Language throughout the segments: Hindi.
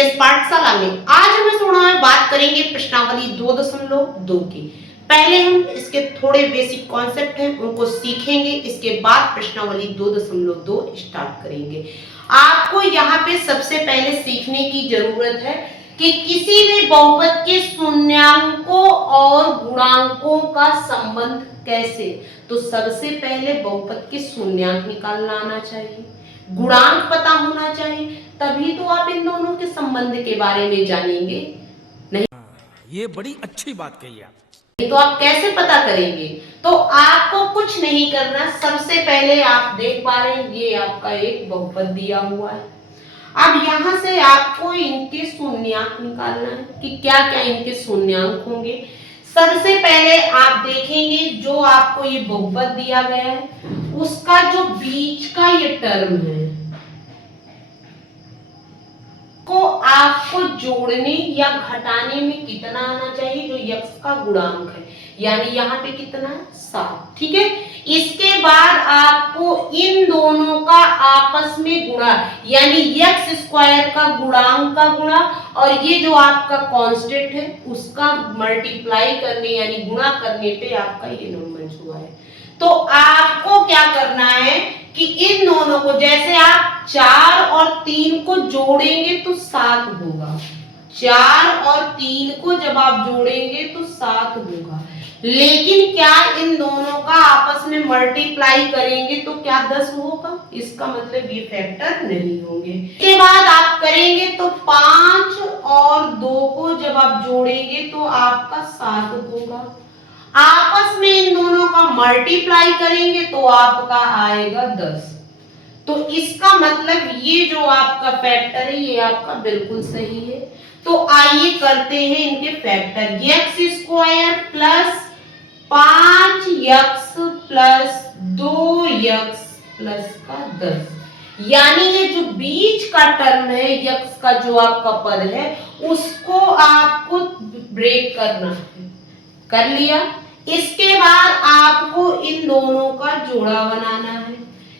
डीएस पाठशाला में आज हम इस वीडियो में बात करेंगे प्रश्नावली 2.2 की। पहले हम इसके थोड़े बेसिक कॉन्सेप्ट हैं उनको सीखेंगे, इसके बाद प्रश्नावली 2.2 स्टार्ट करेंगे। आपको यहाँ पे सबसे पहले सीखने की जरूरत है कि किसी भी बहुपद के शून्याङ्कों और गुणांकों का संबंध कैसे। तो सबसे पहले बहुपद के शून्याङ्क निकालना आना चाहिए, गुणांक पता होना चाहिए, तभी तो आप इन दोनों के संबंध के बारे में जानेंगे। नहीं ये बड़ी अच्छी बात कही आप। तो आप कैसे पता करेंगे? तो आपको कुछ नहीं करना, सबसे पहले आप देख पा रहे हैं ये आपका एक बहुपद दिया हुआ है। अब यहां से आपको इनके शून्याङ्क निकालना है कि क्या क्या इनके शून्याङ्क होंगे। सबसे पहले आप देखेंगे जो आपको ये बहुपद दिया गया है उसका जो बीच का ये टर्म है को आपको जोड़ने या घटाने में कितना आना चाहिए, जो यक्स का गुणांक है, यानी यहाँ पे कितना है 7। ठीक है, इसके बाद आपको इन दोनों का आपस में गुणा, यानी यक्स स्क्वायर का गुणांक का गुणा और ये जो आपका कांस्टेंट है उसका मल्टीप्लाई करने यानी गुणा करने पे आपका ये नंबर हुआ है। तो आपको क्या करना है कि इन दोनों को, जैसे आप 4 और 3 को जोड़ेंगे तो 7 होगा, 4 और 3 को जब आप जोड़ेंगे तो 7 होगा, लेकिन क्या इन दोनों का आपस में मल्टीप्लाई करेंगे तो क्या 10 होगा? इसका मतलब ये फैक्टर नहीं होंगे। इसके बाद आप करेंगे तो 5 और 2 को जब आप जोड़ेंगे तो आपका 7 होगा, आपस में इन दोनों का मल्टीप्लाई करेंगे तो आपका आएगा 10। तो इसका मतलब ये जो आपका फैक्टर है ये आपका बिल्कुल सही है। तो आइए करते हैं इनके factor. X square plus 5x plus 2x plus का 10, यानी ये जो बीच का टर्म है यक्स का जो आपका पद है उसको आपको ब्रेक करना है। कर लिया। इसके बाद आपको इन दोनों का जोड़ा बनाना है।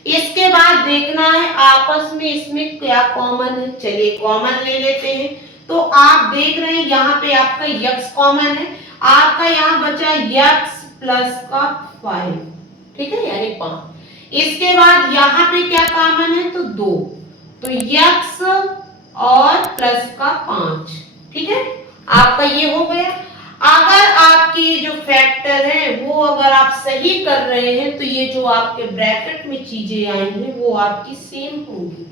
इसके बाद देखना है आपस में इसमें क्या कॉमन है। चलिए कॉमन ले लेते हैं। तो आप देख रहे हैं यहाँ पे आपका यक्स कॉमन है, आपका यहाँ बचा यक्स प्लस का 5, ठीक है, यानी 5। इसके बाद यहाँ पे क्या कॉमन है तो 2, तो यक्स और प्लस का 5, ठीक है, आपका ये हो गया। अगर आपकी जो फैक्टर है वो अगर आप सही कर रहे हैं तो ये जो आपके ब्रैकेट में चीजें आएंगी वो आपकी सेम होंगी।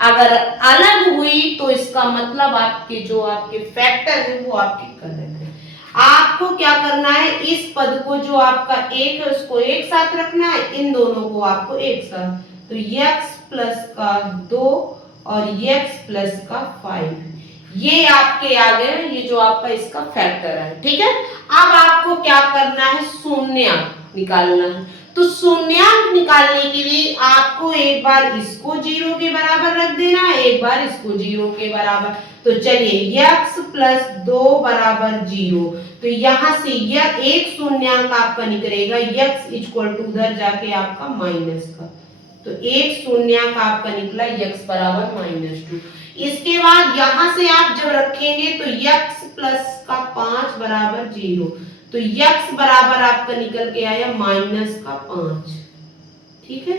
अगर अलग हुई तो इसका मतलब आपके जो आपके फैक्टर है वो आपके गलत है। आपको क्या करना है, इस पद को जो आपका एक है उसको एक साथ रखना है, इन दोनों को आपको एक साथ। तो x प्लस का 2 और x प्लस का 5, ये आपके आ गए, ये जो आपका इसका फैक्टर है। ठीक है, अब आपको क्या करना है, शून्याङ्क निकालना है। तो शून्याङ्क निकालने के लिए आपको एक बार इसको 0 के बराबर रख देना है, एक बार इसको 0 के बराबर। तो चलिए x प्लस 2 बराबर 0, तो यहां से यह एक शून्याङ्क आपका निकलेगा x इक्वल टू उधर जाके आपका माइनस का, तो एक शून्याङ्क आपका निकला x बराबर -2। इसके बाद यहां से आप जब रखेंगे तो x प्लस का 5 बराबर 0, तो x बराबर आपका निकल के आया माइनस का 5। ठीक है,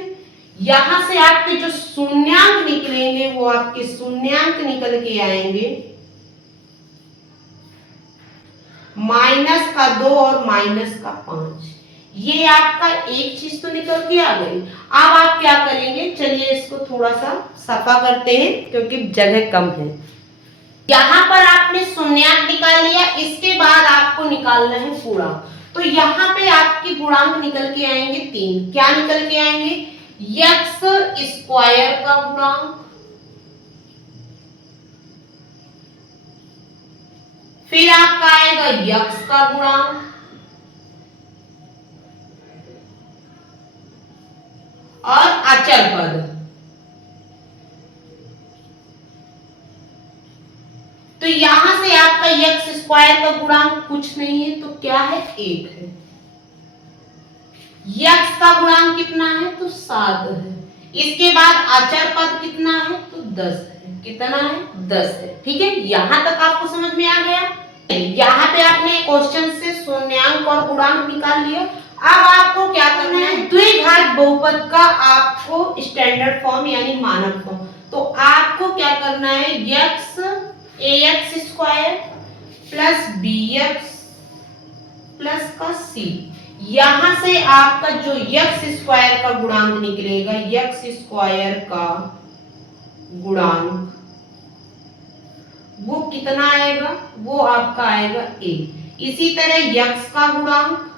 यहां से आपके जो शून्याङ्क निकलेंगे वो आपके शून्याङ्क निकल के आएंगे माइनस का 2 और माइनस का 5। ये आपका एक चीज तो निकल के आ गई। अब आप क्या करेंगे, चलिए इसको थोड़ा सा सफा करते हैं क्योंकि जगह कम है। यहाँ पर आपने शून्याङ्क निकाल लिया, इसके बाद आपको निकालना है गुणांक। तो यहाँ पे आपके गुणांक निकल के आएंगे 3। क्या निकल के आएंगे, यक्स स्क्वायर का गुणांक, फिर आपका आएगा यक्स का गुणांक, और अचर पद। तो यहां से आपका यक्स स्क्वायर का गुणांक कुछ नहीं है तो क्या है, 1 है। यक्स का गुणांक कितना है तो 7 है। इसके बाद अचर पद कितना है तो 10 है। कितना है 10 है। ठीक है, यहाँ तक आपको समझ में आ गया। यहाँ पे आपने क्वेश्चन से शून्यांक और गुणांक निकाल लिया। अब आपको क्या करना है, द्विघात बहुपद का आपको स्टैंडर्ड फॉर्म यानी मानक फॉर्म। तो आपको क्या करना है, x ax square plus bx plus का c, यहां से आपका जो x स्क्वायर का गुणांक निकलेगा, x स्क्वायर का गुणांक वो कितना आएगा, वो आपका आएगा a। इसी तरह x का गुणांक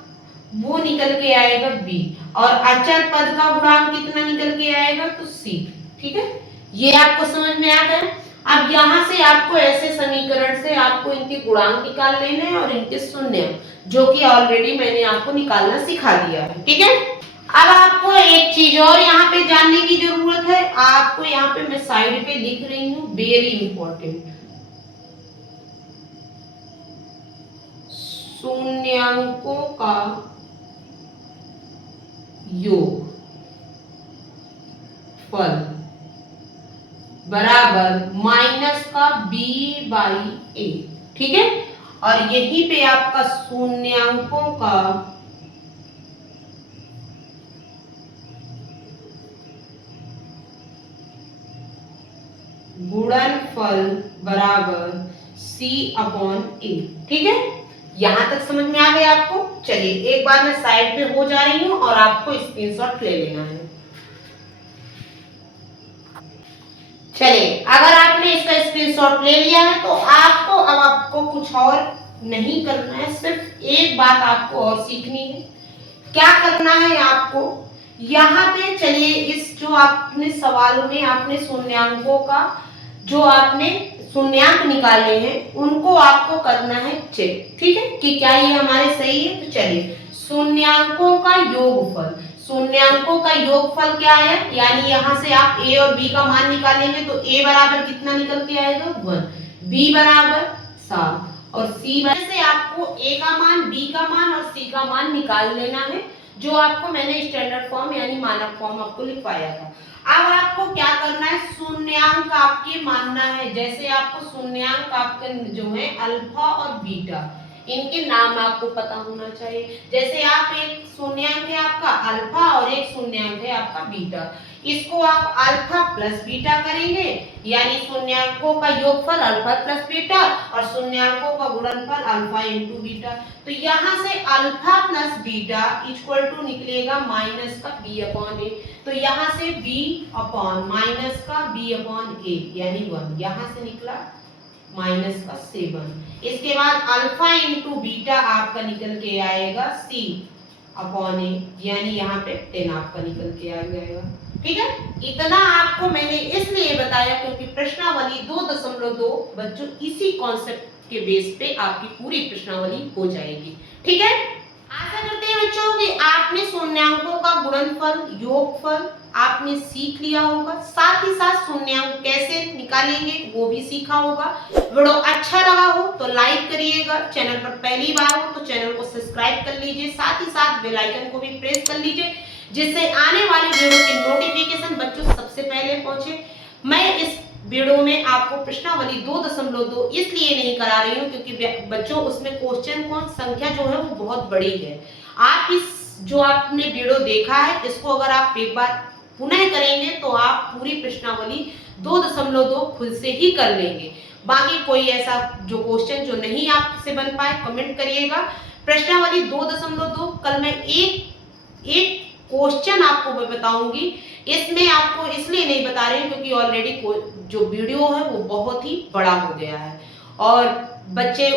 वो निकल के आएगा b, और अचर पद का गुणांक कितना निकल के आएगा, तो c। ठीक है, ये आपको समझ में आ गया। अब यहां से आपको ऐसे समीकरण से आपको इनके गुणांक निकाल लेने हैं और इनके शून्य, जो कि ऑलरेडी मैंने आपको निकालना सिखा दिया है। ठीक है, अब आपको एक चीज और यहाँ पे जानने की जरूरत है। आपको यहाँ पे मैं साइड पे लिख रही हूँ, वेरी इंपॉर्टेंट, शून्यांकों का योग फल बराबर माइनस का b बाई a। ठीक है, और यहीं पे आपका शून्यांकों का गुणनफल बराबर c अपॉन a। ठीक है, यहां तक समझ में आ गया आपको। चलिए एक बार मैं साइड पे हो जा रही हूं और आपको स्क्रीनशॉट ले लेना है। चलिए, अगर आपने इसका स्क्रीनशॉट ले लिया है तो आपको अब आपको कुछ और नहीं करना है, सिर्फ एक बात आपको और सीखनी है। क्या करना है आपको, यहाँ पे चलिए इस जो आपने सवाल में आपने शून्यांकों का जो आपने शून्यांक निकाले हैं उनको आपको करना है चेक। ठीक है, कि क्या ये हमारे सही है। तो चलिए, शून्यांकों का योगफल, शून्यांकों का योगफल क्या है, यानी यहां से आप a और b का मान निकालेंगे तो a बराबर कितना निकल के आएगा 1, b बराबर 7 और c से आपको a का मान, b का मान और c का मान निकाल लेना है, जो आपको मैंने स्टैंडर्ड फॉर्म यानी मानक फॉर्म आपको लिखवाया था। अब आपको क्या करना है, शून्यांक आपके मानना है। जैसे आपको शून्यांक आपके जो है अल्फा और बीटा, इनके नाम आपको पता होना चाहिए। जैसे आप एक शून्यांक है आपका अल्फा और एक शून्यांक है आपका बीटा, इसको आप अल्फा प्लस बीटा करेंगे, यानी शून्यांकों का योगफल अल्फा प्लस बीटा और शून्यांकों का गुणनफल अल्फा इंटू बीटा। तो यहाँ से alpha plus beta equal to निकलेगा माइनस का b अपॉन ए। तो यहाँ से b अपॉन माइनस का b अपॉन ए यानी 1, यहाँ से निकला माइनस का 7। इसके बाद अल्फा इंटू बीटा आपका निकल के आएगा c अपॉन ए, यानी यहाँ पे 10 आपका निकल के आ जाएगा। ठीक है, इतना आपको मैंने इसलिए बताया क्योंकि प्रश्नावली 2.2 बच्चों इसी कॉन्सेप्ट के बेस पे आपकी पूरी प्रश्नावली हो जाएगी। ठीक है, आशा करते हैं बच्चों कि आपने शून्यांकों का गुणनफल योगफल आपने सीख लिया होगा, साथ ही साथ शून्यांक कैसे निकालेंगे वो भी सीखा होगा। वीडियो अच्छा लगा हो तो लाइक करिएगा, चैनल पर पहली बार हो तो चैनल को सब्सक्राइब कर लीजिए, साथ ही साथ बेल आइकन को भी प्रेस कर लीजिए, जिससे आने वाले वीडियो के नोटिफिकेशन बच्चों सबसे पहले पहुंचे। मैं इस वीडियो में आपको प्रश्नावली 2.2 इसलिए नहीं करा रही हूँ क्योंकि बच्चों उसमें क्वेश्चन कौन संख्या जो है वो बहुत बड़ी है। आप इस जो आपने वीडियो देखा है इसको अगर आप एक बार पुनः करेंगे तो आप पूरी प्रश्नावली 2.2 खुद से ही कर लेंगे। बाकी कोई ऐसा जो क्वेश्चन जो नहीं आपसे बन पाए कमेंट करिएगा। प्रश्नावली 2.2 कल मैं एक क्वेश्चन आपको मैं बताऊंगी, इसमें आपको इसलिए नहीं बता रही हूँ क्योंकि ऑलरेडी जो वीडियो है वो बहुत ही बड़ा हो गया है और बच्चे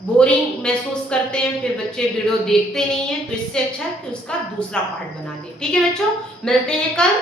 बोरिंग महसूस करते हैं, फिर बच्चे वीडियो देखते नहीं है, तो इससे अच्छा है कि उसका दूसरा पार्ट बना दे। ठीक है बच्चों, मिलते हैं कल।